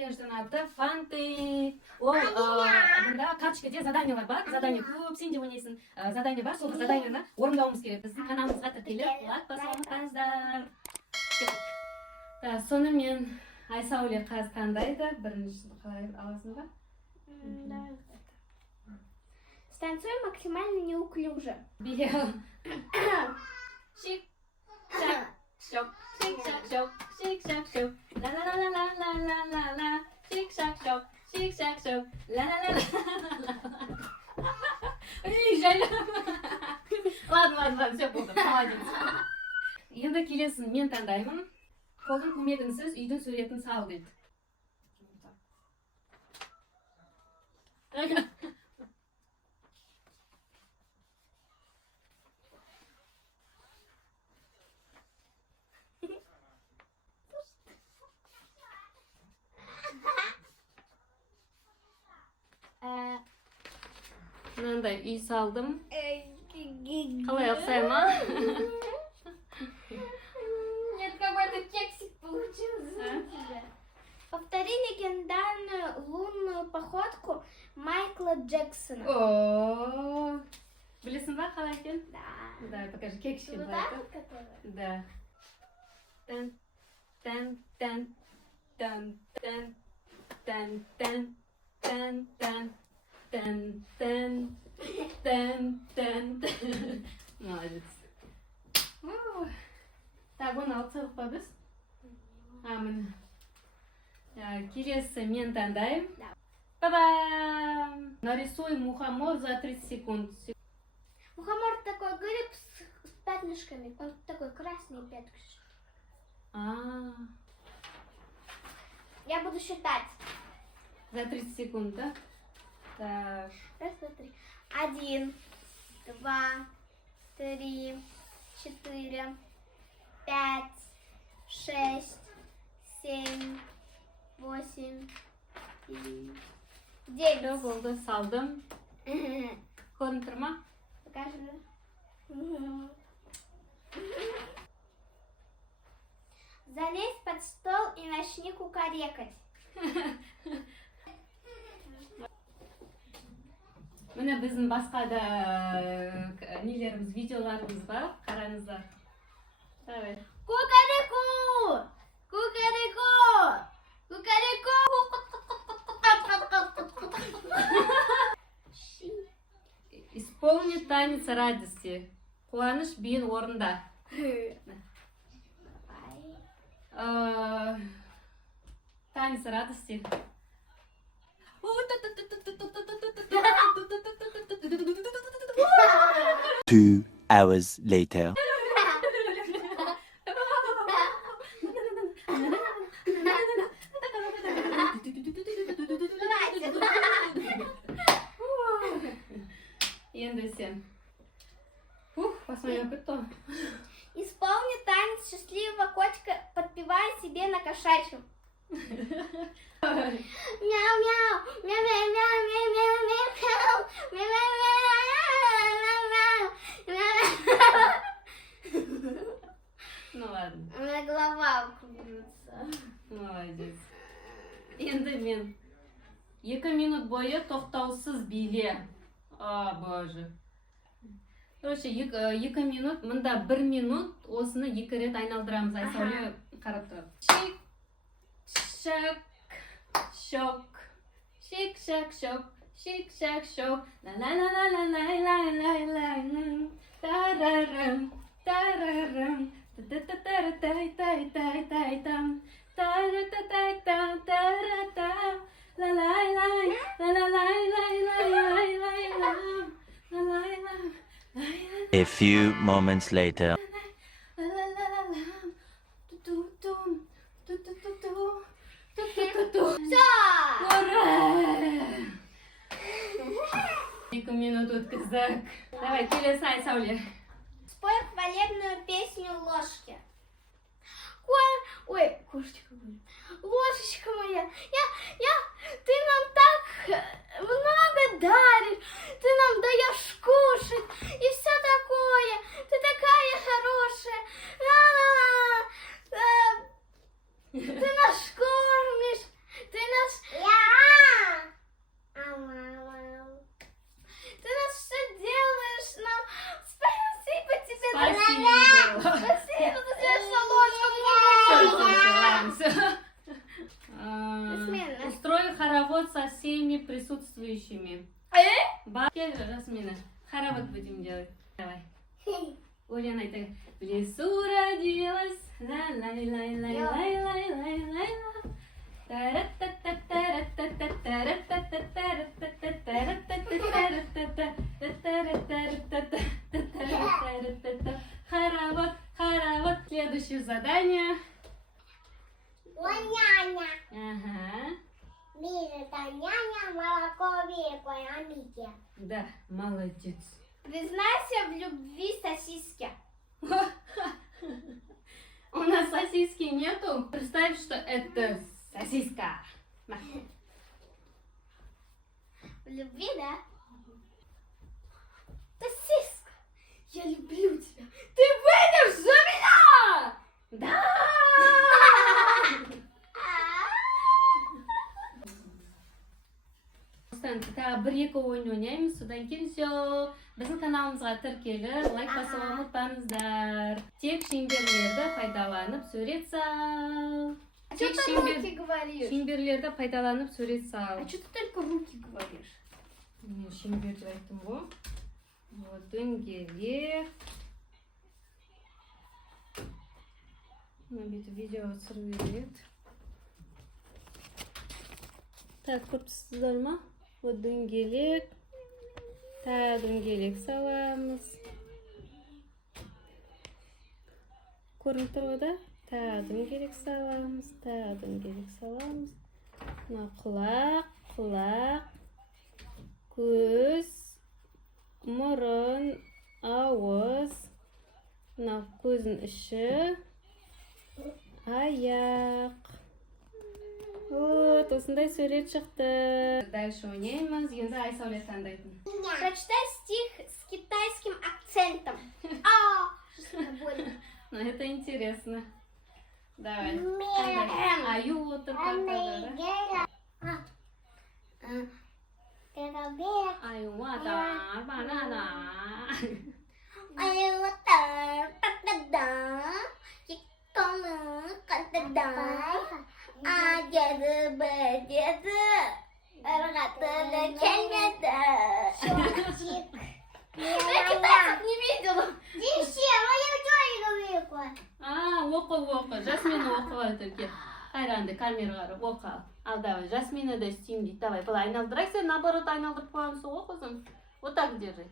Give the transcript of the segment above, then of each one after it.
челлендждің аты фанты. Ол мұнда карточкада заданиялар бар. Задание көп, сен де ойнайсың. Задание бар, сол заданиені орындауымыз керек. Біздің каналымызға тіркеліп, лайк басыңыздар. Сонымен Айсауле қазір таңдайды. Біріншісін қалай аласың ба? Станцуем максимально неуклюже. Бел. Шик, шак, шок, шик, шак, шок, шик, шак, шок. Ла-ла-ла-ла-ла-ла-ла-ла. Шик, шак, шок, шик, шак, шок. Ла-ла-ла-ла-ла-ла. Эй, жаль. Ладно, все болды. Молодец. Енді келесін мен таңдаймын. Қолдың көмегінсіз үйдің суретін сал дейді. Мынандай үй салдым. Қалай ұқсай ма? Нет, какой-то кексик получился. Повтори легендарную лунную походку Майкла Джексона. О, білесің ба қалай екен? Да. Да, покажи, кексик. Вот так вот, который? Да. Тан, тан, тан, тан, тан, тан, тан, тан, тан, тан, тан, тан, тан, тан. Молодец. Так, оны алып салып па біз? Міне. Келесі мен таңдаймын. Ба-бам! Нарисуй мухомор за 30 секунд. Мухомор такой гриб с пятнышками. Он такой красный пятнышки. Я буду считать. За 30 секунд, да? Так. Раз, два, три. 1, 2, 3, 4, 5, 6, 7, 8, 9. Oldu, saldım. Көрініп тұр ма? Покажи. Залезь под стол и начни кукарекать. Міне біздің басқа да нелеріміз, видеоларымыз бар. Қараңыздар. Давай. Кукареку! Кукареку! Кукареку! Исполни танец радости. Қуаныш биін орында. Танец радости. 2 hours later. Енді сен. Посмотри, кто. Исполни танец счастливого котика, подпевая себе на кошачьем. Мяу-мяу, мяу-мяу-мяу-мяу-мяу-мяу, мяу-мяу-мяу-мяу-мяу. Ну ладно. У меня голова кружится. Молодец. Енді мен 2 минут бойы тоқтаусыз биле. О, боже. Короче, 2 минут, мында 1 минут, осыны 2 рет айналдырамыз. Айсауле қарап тұрады. Шик, шак, шок. Шик, шак, шок. Шик, шак, шок. Ла-ла-ла-ла-ла-ла-ла-ла-ла. Тарарам, тарарам. Та-та-та-та-тай-тай-тай-тай-там. Та-ра-та-тай-та-та-ра-та. Ла-лай-лай, ла-ла-лай-лай-лай-лай-лай-лай. Ла-лай-лай. A few moments later. Все! 2 минут өткіздік. Давай, келесі Айсауле. Спой хвалебную песню ложки. Ой, кошечка моя. Ложечка моя. Ты нам так много даришь. Ты нам даешь кушать. И все такое. Ты такая хорошая. Ла-ла-ла. Ты нас кормишь. Ты всеми присутствующими. Кел, Жасмина, хоровод будем делать. Давай. Өлең айтайық. В лесу родилась, лай-лай-лай-лай-лай-лай-лай-лай. Хоровод, хоровод. Следующее задание. Няня. Ага. Миша, это няня молоко великой Амики. Да, молодец. Признайся в любви сосиски. У нас сосиски нету. Представь, что это сосиска. На. В любви, да? Сосиска, я люблю тебя. Ты выйдешь за меня! Да! Тағы бір-екі ойын ойнаймыз, содан кейін все. Біздің каналымызға тіркеліп, лайк басуға ұмытпаңыздар. Тек шеңберлерді пайдаланып сурет сал. А что ты руки говоришь? Шеңберлерді пайдаланып сурет сал. А что ты только руки говоришь? Мен шеңберді айттым ғой. Вот, дөңгелек. Бүйтіп видео түсіру керек. Так, көріпсіздер ма? Вот дөңгелек. Тағы дөңгелек саламыз. Көрініп тұр ғой да? Тағы дөңгелек саламыз. Тағы дөңгелек саламыз. Мына құлақ, құлақ, көз, мұрын, ауыз. Мына көздің іші, аяқ. Вот, осындай сурет шықты. Дальше ойнаймыз. Енді Айсәуле таңдайтын. Прочитай стих с китайским акцентом. Что-то больно. Ну, это интересно. Давай. Мэм. Аю отыр партада, да? Аю ата, банана. Не видела. Оқы. Жасмина оқыға түрке. Қайранды камераға оқы. Ал давай, Жасмина да істеймін дейді. Давай, былай айналдырайық, сен наоборот айналдырып қойған соң оқызым. Вот так держи.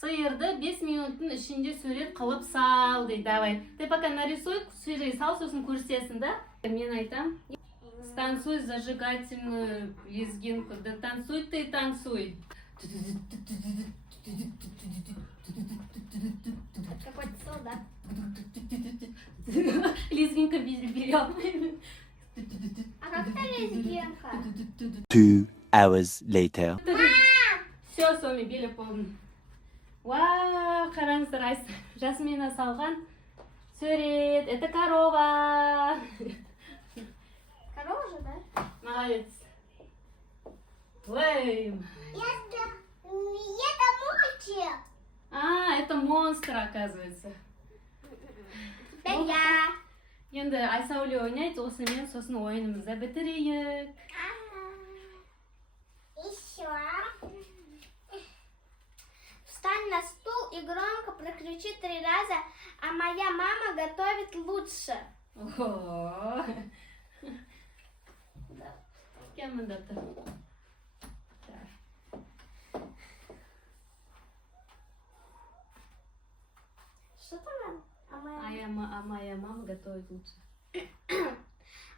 Сиырды 5 минуттың ішінде сурет қылып сал дейді. Давай. Ты пока нарисуй, сурет сал, сосын көрсетесің, да? Мен айтам. Станцуй зажигательную лезгинку. Да танцуй ты, танцуй. Какой-то солдат. Лезгинка берем. А как это лезгинка? 2 hours later. Все, Соми, белі полдың. Вау, қараңыздар, Жасмина салған сурет. Это корова. Корова же, да? Молодец. Ой. Это мультик. А, это монстр, оказывается. Теперь я. Енді Айсәуле ойнайды, осымен сосын ойынымызды бітірейік. Еще. Встань на стул и громко прокричи 3 раза, а моя мама готовит лучше. Ого. Кем мында тұр? Что там? А моя мама готовит лучше.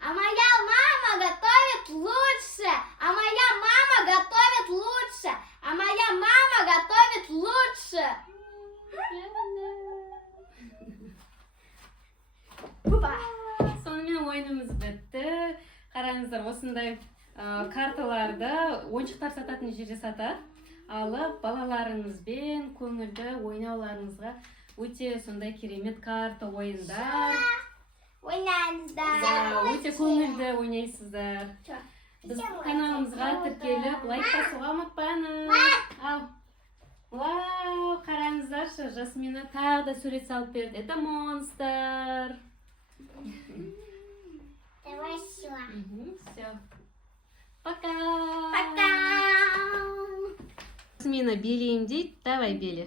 А моя мама готовит лучше. А моя мама готовит лучше. А моя мама готовит лучше. Опа. Сонымен ойынымыз бітті. Қараңыздар, осындай карталарды ойыншықтар сататын жерде сатады. Алып, балаларыңызбен көңілді ойнауларыңызға өте сондай керемет карта ойындар. Ойнаңыздар. Өте көңілді ойнайсыздар. Біздің каналымызға тіркеліп, лайк басуға ұмытпаңыз. Вау, қараңыздаршы, Жасмина тағы да сурет салып берді. Это монстр. Давай все. Все. Пока. Пока. Смена белейім дейді. Давай беле.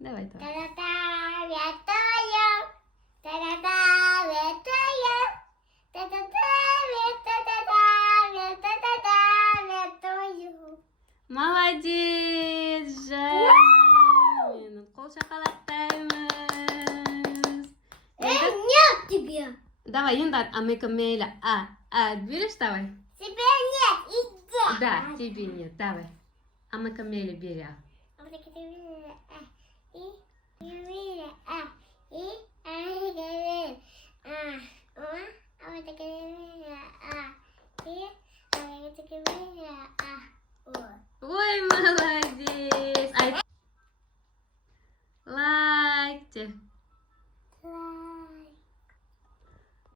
Давай, давай. Та-да-да, вятая. Та-да-да, вятая. Та-да-да, вята-да-да, вята-да-да, вятаю. Молодец, Жанна. Қол шақалақтаймыз. Нет тебе. Давай, енді амека мейлі. Береш, давай. Тебе нет, иди. Да, тебе нет, давай. Амека мейлі бері. Вот так это видно, и,